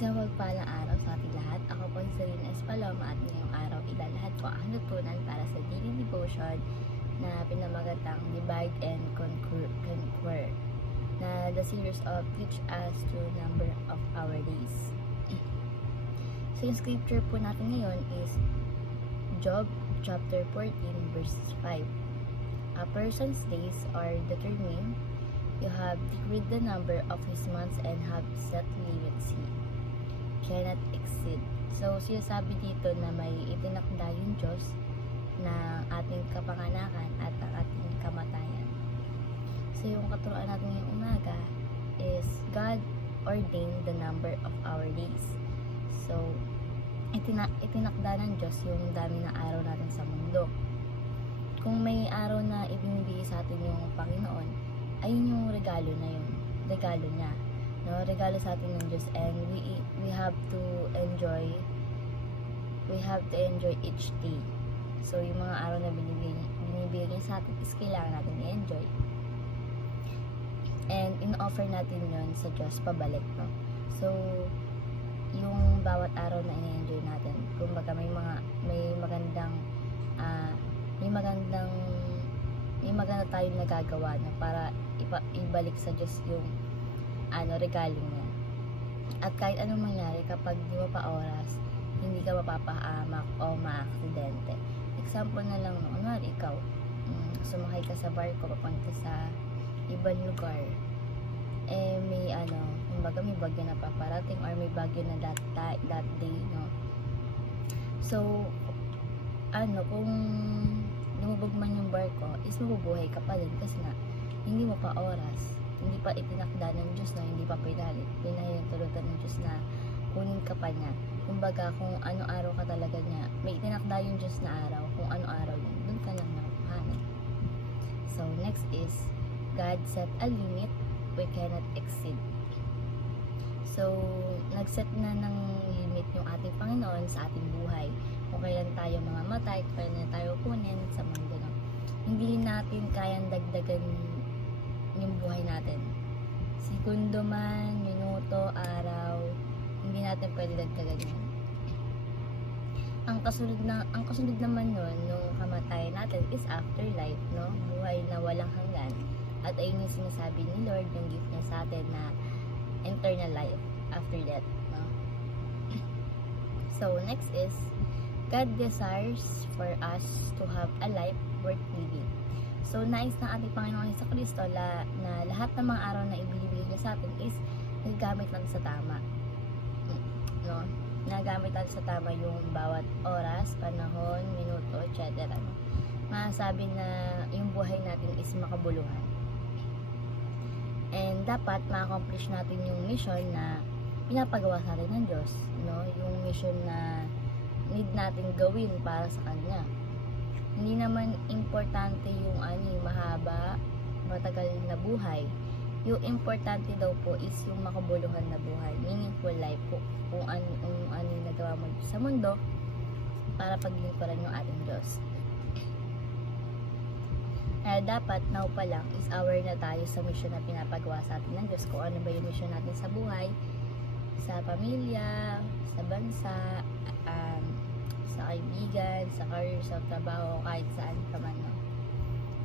Isang mapagpalang araw sa ating lahat. Ako po si Serena Espaloma at ngayong araw ilalahad ko ang natutunan para sa daily devotion na pinamagatang Divide and Conquer na the series of Teach Us to Number of Our Days. So yung scripture po natin ngayon is Job chapter 14 verse 5. A person's days are determined. You have decreed the number of his months and have set limits he cannot exceed. So, sinasabi dito na may itinakda yung Diyos na ating kapanganakan at ang ating kamatayan. So, yung katuruan natin ngayong umaga is God ordained the number of our days. So, itinakda ng Diyos yung dami ng araw natin sa mundo. Kung may araw na ibinibigay sa atin yung Panginoon, ayun yung regalo na yun. Regalo niya. No, regalo sa atin ng Diyos, and we have to enjoy each day. So yung mga araw na binibigay niya sa atin is kailangan natin i-enjoy, and in-offer natin yon sa Diyos pabalik, no? So yung bawat araw na i-enjoy natin, kumbaga may maganda tayong nagagawa na para ibalik sa Diyos yung regalo niya. At kahit anong mangyari, kapag di mo pa oras, hindi ka mapapahamak o maaksidente. Example na lang, kunwari ikaw, sumakay ka sa barko papunta sa ibang lugar, may kumbaga may bagyo na paparating or may bagyo na that day, no? So kung lumubog man yung barko, is mabubuhay ka pa din kasi nga hindi mo pa oras, hindi pa itinakda ng Diyos na, hindi pa pinahintulutan ng Diyos na kunin ka pa niya. Kumbaga, kung ano araw ka talaga niya, may itinakda yung Diyos na araw, kung ano araw yun, dun ka lang nakuhanin. So, next is, God set a limit we cannot exceed. So, nag-set na ng limit yung ating Panginoon sa ating buhay. Kung kailan tayo mamamatay, kung kailan tayo kunin sa mundo. No? Hindi natin kayang dagdagan yung buhay natin. Segundo man, minuto, araw, hindi natin pwede dagdagan yun. Ang kasunod naman nun, nung kamatayan natin is afterlife, no? Buhay na walang hanggan. At ayun yung sinasabi ni Lord, yung gift niya sa atin na eternal life after death, no? So, next is, God desires for us to have a life worth living. So, nais ng ating Panginoon Jesucristo na lahat ng mga araw na ibinibigay niya sa atin is nagagamit natin sa tama. No? Nagagamit natin sa tama yung bawat oras, panahon, minuto, etc. No? Masasabi na yung buhay natin is makabuluhan. And dapat ma-accomplish natin yung mission na pinapagawa sa atin ng Diyos. No? Yung mission na need natin gawin para sa Kanya. Hindi naman importante yung mahaba, matagal na buhay. Yung importante daw po is yung makabuluhan na buhay, meaningful life po, kung ano yung nagawa mo sa mundo para paglingkuran yung ating Diyos. Kaya dapat now pa lang is aware na tayo sa mission na pinapagawa sa atin ng Diyos, kung ano ba yung mission natin sa buhay, sa pamilya, sa bansa, sa kaibigan, sa career, sa trabaho, kahit saan ka man, no?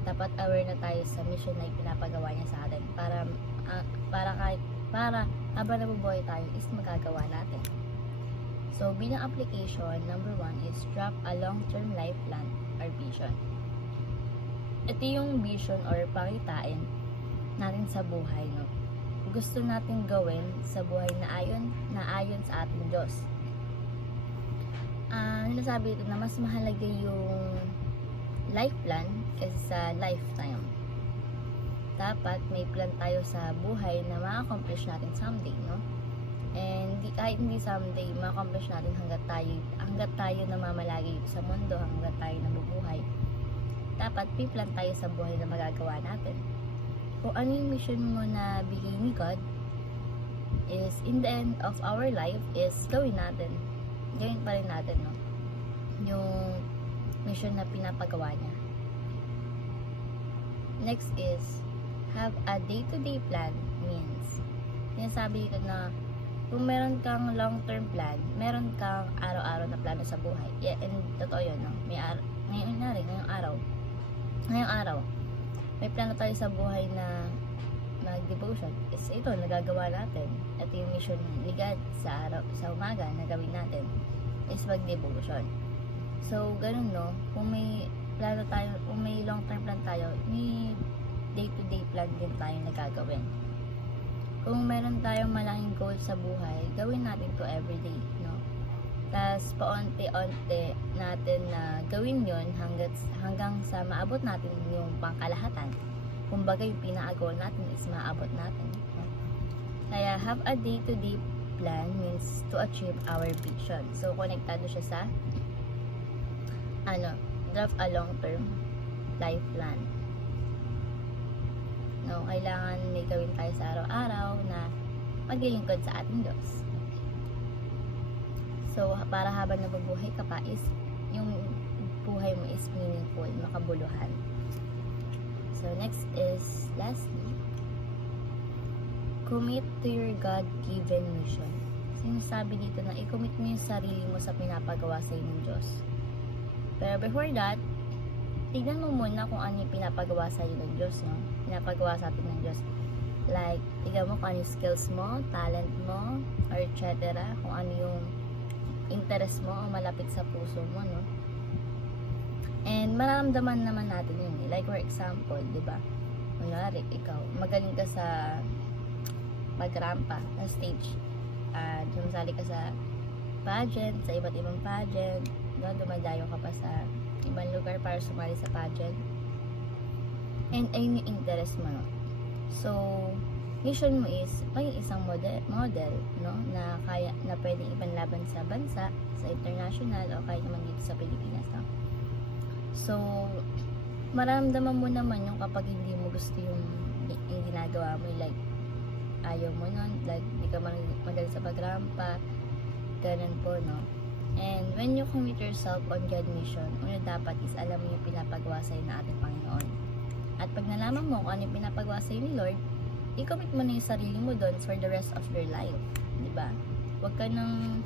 Dapat aware na tayo sa mission na pinapagawa niya sa atin para habang nabubuhay tayo is magagawa natin. So, bilang application, number 1 is drop a long-term life plan or vision. Ito yung vision or pakitain natin sa buhay, no? Gusto natin gawin sa buhay na ayon sa ating Diyos. Nasabi ito na mas mahalaga yung life plan kaysa sa lifetime. Dapat may plan tayo sa buhay na ma-accomplish natin someday, no? And kahit hindi someday, ma-accomplish natin hanggat tayo namamalagi sa mundo, hanggat tayo nabubuhay. Dapat may plan tayo sa buhay na magagawa natin. Kung ano yung mission mo na bigay ni God, is in the end of our life is gawin pa rin natin, no? Yung mission na pinapagawa niya. Next is have a day-to-day plan means sinasabi dito na kung meron kang long-term plan, meron kang araw-araw na plano sa buhay. Yeah, and totoo yun, no? Ngayong araw, may plano tayo sa buhay na mag-devotion. Is ito, nagagawa natin. Ito yung mission ni God sa umaga na gawin natin is mag-devotion. So, ganun, no? Kung may plano tayo, kung may long-term plan tayo, may day-to-day plan din tayo na gagawin. Kung meron tayong malaking goal sa buhay, gawin natin to everyday, no? Tapos, paunti-unti natin na gawin yon hanggang sa maabot natin yung pangkalahatan. Kumbaga, yung pinaka-goal natin is maabot natin. No? Kaya, have a day-to-day plan means to achieve our vision. So, konektado siya sa draft a long-term life plan. No, kailangan may gawin tayo sa araw-araw na maglilingkod sa ating Diyos. So, para habang nabubuhay ka pa is yung buhay mo is meaningful, makabuluhan. So, next is, lastly, commit to your God-given mission. Sinasabi dito na i-commit mo yung sarili mo sa pinapagawa sa ng Diyos. Pero before that, tignan mo muna kung ano yung pinapagawa sa ng Diyos, no? Pinapagawa sa atin ng Diyos. Like, tignan mo kung ano yung skills mo, talent mo, or etc. Kung ano yung interest mo o malapit sa puso mo, no? And mararamdaman naman natin yun. Like, for example, di ba? Kunyari, ikaw, magaling ka sa pagrampa, na stage. Dumasali ka sa pageant, sa iba't ibang pageant, no? Dumadayo ka pa sa ibang lugar para sumali sa pageant. And ayun yung interest mo, no? So, mission mo is maging isang model, no? Na kaya, na pwedeng ipanlaban sa bansa, sa international, o kahit naman dito sa Pilipinas, no? So, maramdaman mo naman yung kapag hindi mo gusto yung ginagawa mo, like, ayaw mo nun, like, hindi ka magaling sa pagrampa, ganun po, no? And when you commit yourself on God mission, una dapat is alam mo yung pinapagawa sa'yo na ating Panginoon. At pag nalaman mo kung ano yung pinapagawa sa'yo ni Lord, i-commit mo na yung sarili mo doon for the rest of your life. Diba? Huwag ka nang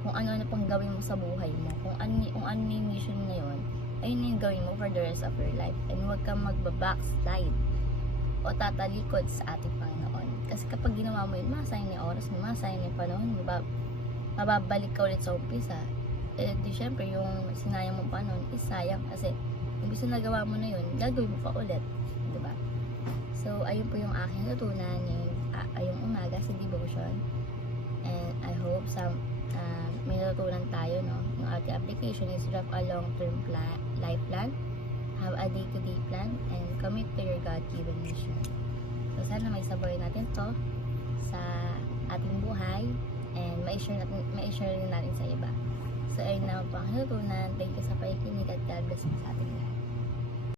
kung ano-ano pang gawin mo sa buhay mo. Kung ano yung mission ngayon, ayun yung gawin mo for the rest of your life. And huwag kang magbabackslide o tatalikod sa ating Panginoon. Kasi kapag ginawa mo yun, masayang yung oras mo, masayang yung panahon mo, mababalik ka ulit sa umpisa. Eh, di syempre, yung sinayang mo pa noon is sayang kasi yung gusto nagawa mo na yun, gagawin mo pa ulit. Diba? So, ayun po yung aking natutunan ngayong umaga sa devotion. And I hope may natutunan tayo, no? Yung ating application is draft a long-term life plan, have a day-to-day plan, and commit to your God-given mission. So, sana may sabay natin to sa ating buhay and ma-share rin natin sa iba. So, ayun na po ang natutunan. Thank you sa pakikinig at God bless mo sa ating